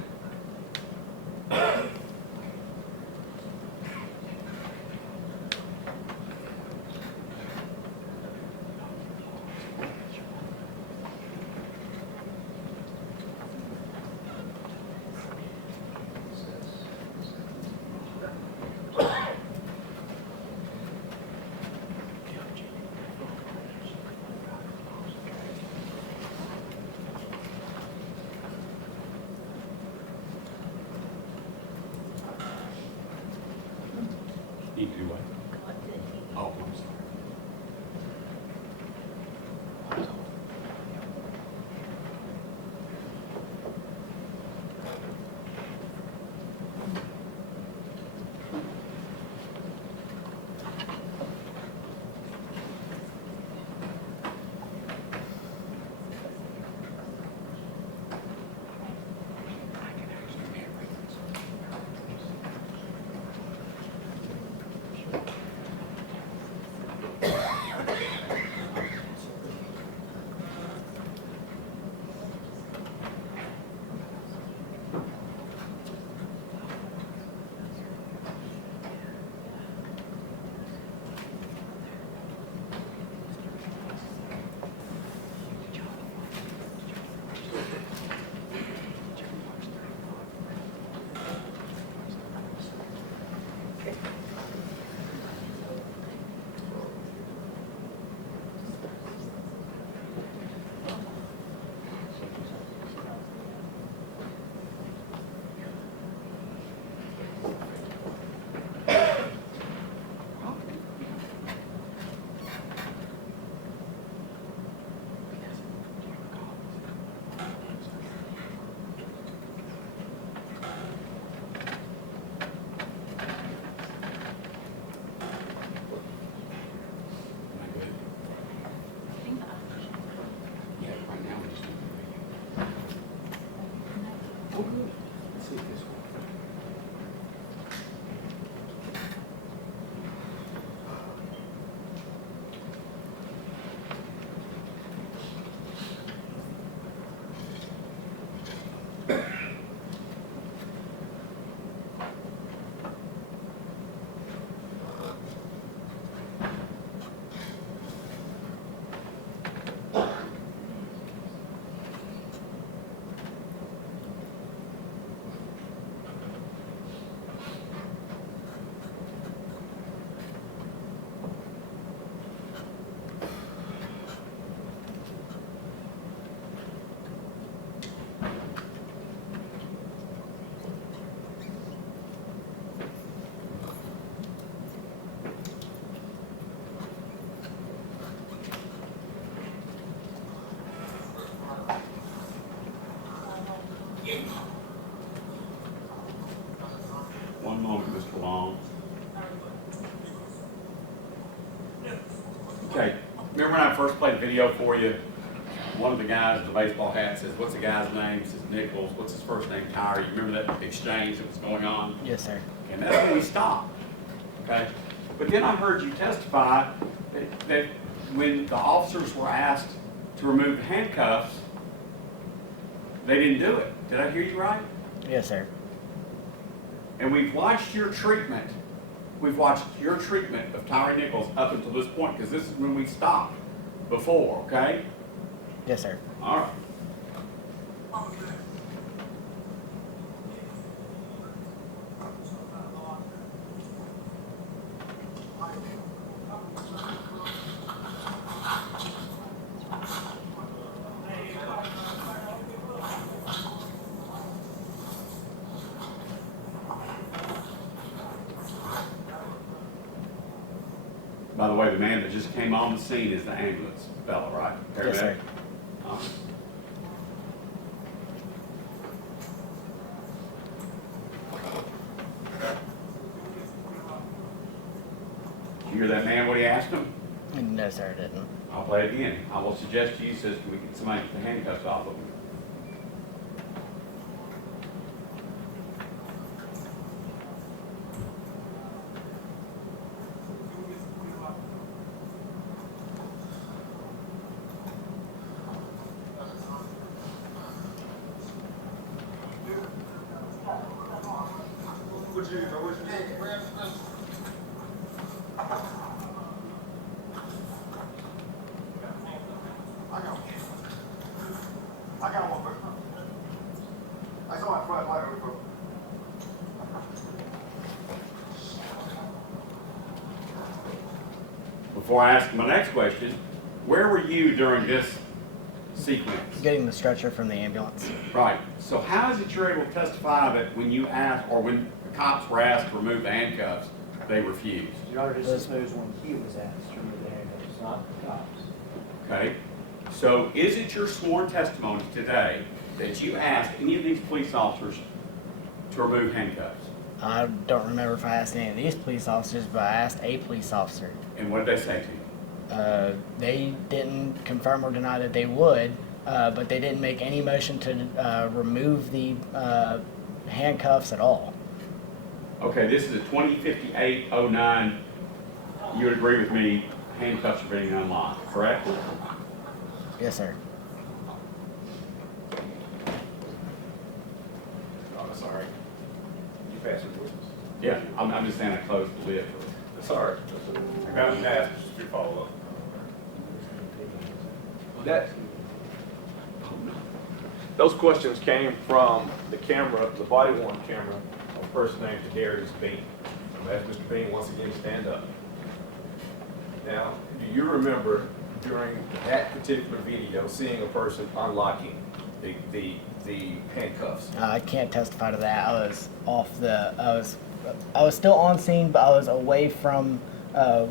Need to do what? Oh, I'm sorry. first played the video for you, one of the guys in the baseball hat says, what's the guy's name? He says Nichols. What's his first name? Tyre. You remember that exchange that was going on? Yes, sir. And that's when we stopped, okay? But then I heard you testify that when the officers were asked to remove the handcuffs, they didn't do it. Did I hear you right? Yes, sir. And we've watched your treatment. We've watched your treatment of Tyre Nichols up until this point, because this is when we stopped before, okay? Yes, sir. All right. By the way, the man that just came on the scene is the ambulance fellow, right? Yes, sir. All right. You hear that man, what he asked him? No, sir, I didn't. I'll play it again. I will suggest to you, says, can we get somebody with the handcuffs off of him? Before I ask my next question, where were you during this sequence? Getting the stretcher from the ambulance. Right. So how is it you're able to testify that when you asked, or when the cops were asked to remove the handcuffs, they refused? Your Honor, this knows when he was asked to remove the handcuffs, not the cops. Okay. So is it your sworn testimony today that you asked any of these police officers to remove handcuffs? I don't remember if I asked any of these police officers, but I asked a police officer. And what did they say to you? They didn't confirm or deny that they would, but they didn't make any motion to remove the handcuffs at all. Okay, this is a 2058-09. You would agree with me, handcuffs are being unlocked, correct? Yes, sir. Oh, that's all right. You pass it, please. Yeah, I'm just saying I closed the lid. That's all right. I got an ask, just to follow up. Those questions came from the camera, the body worn camera of a person named Darius Bean. I'm going to ask Mr. Bean once again to stand up. Now, do you remember during that particular video seeing a person unlocking the handcuffs? I can't testify to that. I was I was still on scene, but I was away from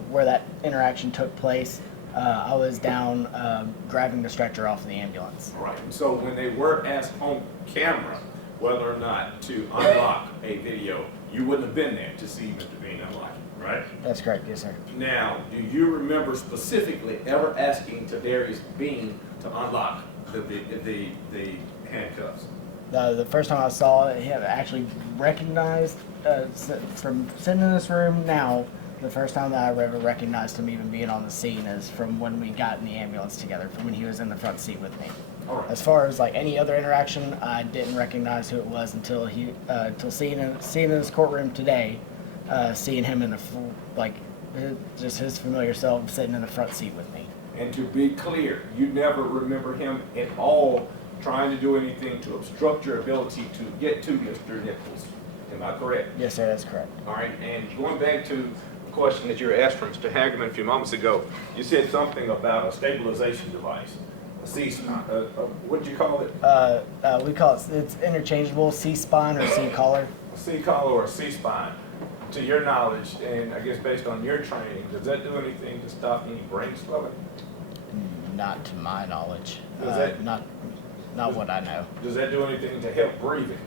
where that interaction took place. I was down grabbing the stretcher off the ambulance. All right. So when they were asked on camera whether or not to unlock a video, you wouldn't have been there to see Mr. Bean unlock it, right? That's correct, yes, sir. Now, do you remember specifically ever asking to Darius Bean to unlock the handcuffs? The first time I saw him actually recognized from sitting in this room now, the first time that I ever recognized him even being on the scene is from when we got in the ambulance together, from when he was in the front seat with me. All right. As far as like any other interaction, I didn't recognize who it was until seeing in this courtroom today, seeing him in the just his familiar self sitting in the front seat with me. And to be clear, you never remember him at all trying to do anything to obstruct your ability to get to Mr. Nichols. Am I correct? Yes, sir, that's correct. All right. And going back to the question that you were asked from Mr. Hagerman a few moments ago, you said something about a stabilization device, a C-spine. What did you call it? We call it's interchangeable, C-spine or C-collar. A C-collar or a C-spine. To your knowledge, and I guess based on your training, does that do anything to stop any brain swelling? Not to my knowledge. Does that- Not what I know. Does that do anything to help breathing?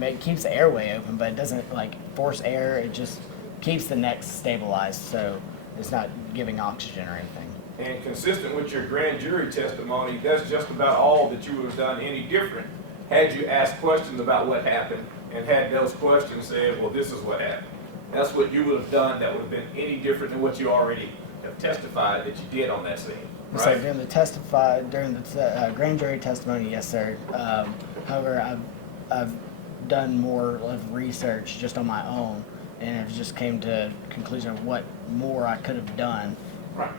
It keeps the airway open, but it doesn't like force air. It just keeps the neck stabilized. So it's not giving oxygen or anything. And consistent with your grand jury testimony, that's just about all that you would have done any different had you asked questions about what happened and had those questions said, well, this is what happened. That's what you would have done that would have been any different than what you already have testified that you did on that scene, So right? during the grand jury testimony, yes, sir. However, I've done more of research just on my own, and I've just came to conclusion of what more I could have done. Right.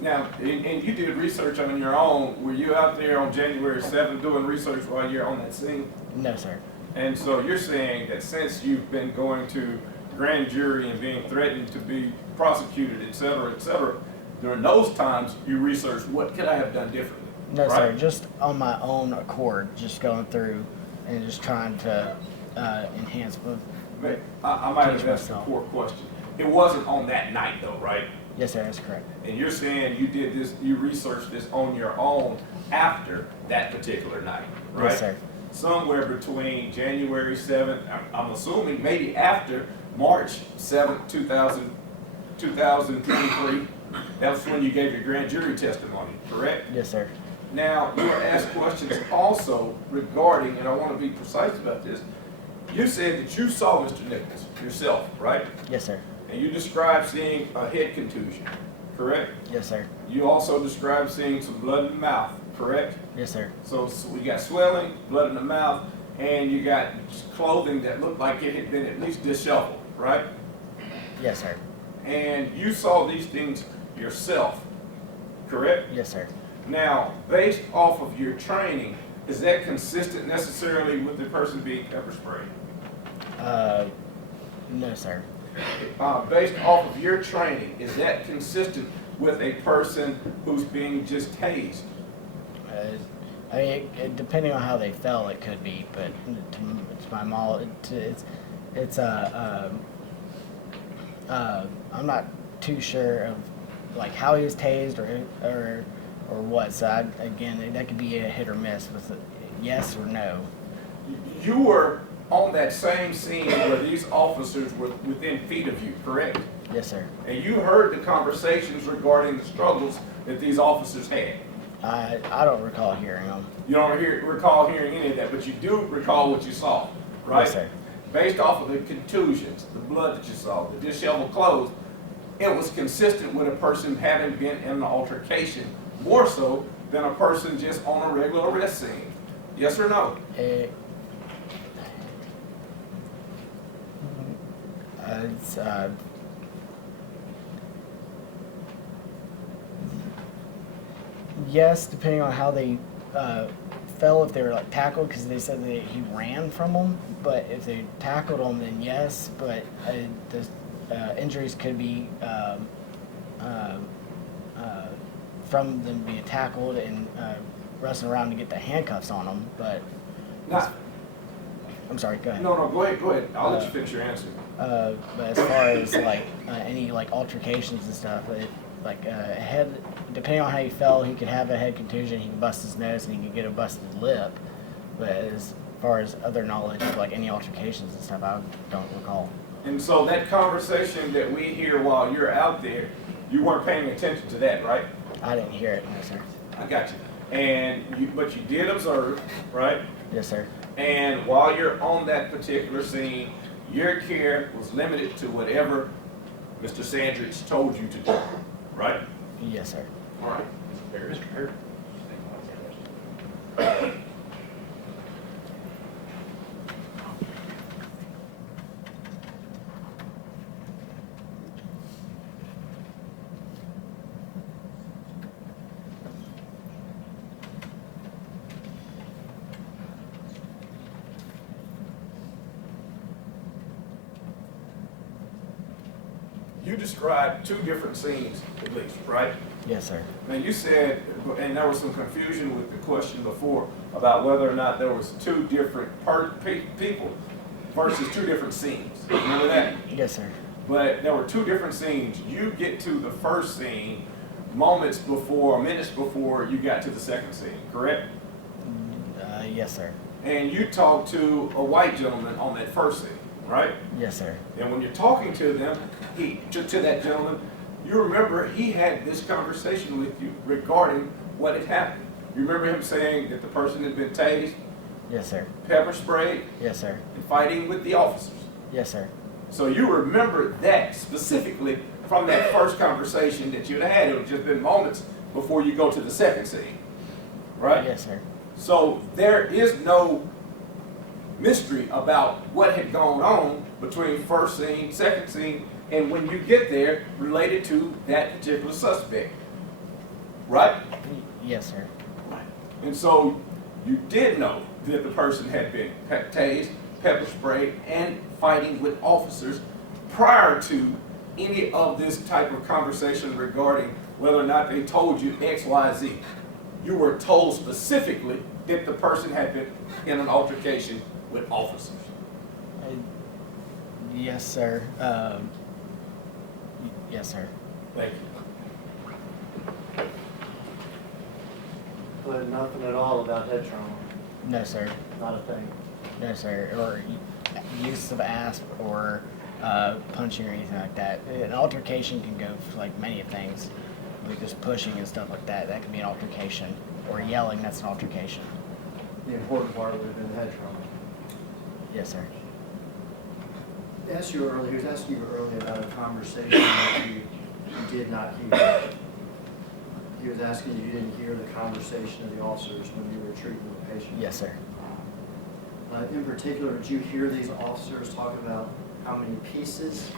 Now, and you did research on your own. Were you out there on January 7th doing research while you're on that scene? No, sir. And so you're saying that since you've been going to grand jury and being threatened to be prosecuted, et cetera, during those times, you researched what could I have done differently? No, right? sir. Just on my own accord, just going through and just trying to enhance. I might have Teach asked a myself. poor question. It wasn't on that night though, right? Yes, sir. That's correct. And you're saying you did this, you researched this on your own after that particular night, right? Yes, sir. Somewhere between January 7th, I'm assuming maybe after March 7th, 2023, that's when you gave your grand jury testimony, correct? Yes, sir. Now, you were asked questions also regarding, and I want to be precise about this, you said that you saw Mr. Nichols yourself, right? Yes, sir. And you described seeing a head contusion, correct? Yes, sir. You also described seeing some blood in the mouth, correct? Yes, sir. So we got swelling, blood in the mouth, and you got clothing that looked like it had been at least disheveled, right? Yes, sir. And you saw these things yourself, correct? Yes, sir. Now, based off of your training, is that consistent necessarily with the person being pepper sprayed? No, sir. Based off of your training, is that consistent with a person who's being just tased? I mean, depending on how they fell, it could be, but to my mom, it's I'm not too sure of like how he was tased or what. So again, that could be a hit or miss with a yes or no. You were on that same scene where these officers were within feet of you, correct? Yes, sir. And you heard the conversations regarding the struggles that these officers had. I don't recall hearing them. You don't recall hearing any of that, but you do recall what you saw, right? Yes, sir. Based off of the contusions, the blood that you saw, the disheveled clothes, it was consistent with a person having been in an altercation, more so than a person just on a regular arrest scene. Yes or no? It's yes, depending on how they fell, if they were like tackled, because they said that he ran from them. But if they tackled him, then yes. But the injuries could be from them being tackled and wrestling around to get the handcuffs on them. But Not, I'm sorry. Go ahead. no, go ahead. I'll let you finish your answer. But as far as like any like altercations and stuff, like head, depending on how he fell, he could have a head contusion. He can bust his nose and he can get a busted lip. But as far as other knowledge of like any altercations and stuff, I don't recall. And so that conversation that we hear while you're out there, you weren't paying attention to that, right? I didn't hear it, no sir. I got you. And but you did observe, right? Yes, sir. And while you're on that particular scene, your care was limited to whatever Mr. Sandridge told you to do, right? Yes, sir. All right. Mr. Hurd. You described two different scenes, at least, right? Yes, sir. Now you said, and there was some confusion with the question before about whether or not there was two different people versus two different scenes. Remember that? Yes, sir. But there were two different scenes. You get to the first scene minutes before you got to the second scene, correct? Yes, sir. And you talked to a white gentleman on that first scene, right? Yes, sir. And when you're talking to them, to that gentleman, you remember he had this conversation with you regarding what had happened. You remember him saying that the person had been tased, Yes, sir. pepper sprayed, Yes, sir. and fighting with the officers. Yes, sir. So you remember that specifically from that first conversation that you had. It had just been moments before you go to the second scene, right? Yes, sir. So there is no mystery about what had gone on between first scene, second scene, and when you get there related to that particular suspect, right? Yes, sir. And so you did know that the person had been tased, pepper sprayed, and fighting with officers prior to any of this type of conversation regarding whether or not they told you X, Y, Z. You were told specifically that the person had been in an altercation with officers. Yes, sir. Yes, sir. Thank you. But nothing at all about head trauma, No, sir. not a thing. No, sir. Or use of asp or punching or anything like that. An altercation can go for like many things, like just pushing and stuff like that. That can be an altercation. Or yelling, that's an altercation. The important part would have been the head trauma. Yes, sir. He was asking you earlier about a conversation that you did not hear. He was asking you didn't hear the conversation of the officers when you were treating the patient. Yes, sir. In particular, did you hear these officers talk about how many pieces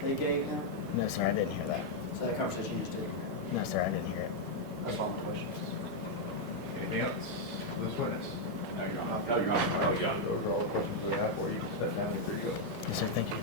they gave him? No, sir. I didn't hear that. So that conversation you just didn't hear. No, sir. I didn't hear it. That's all my questions. Anything else for this witness? No, Your Honor. No, Your Honor. No, Your Honor. Those are all the questions we have for you. Step down, you're free to go. Yes, sir. Thank you.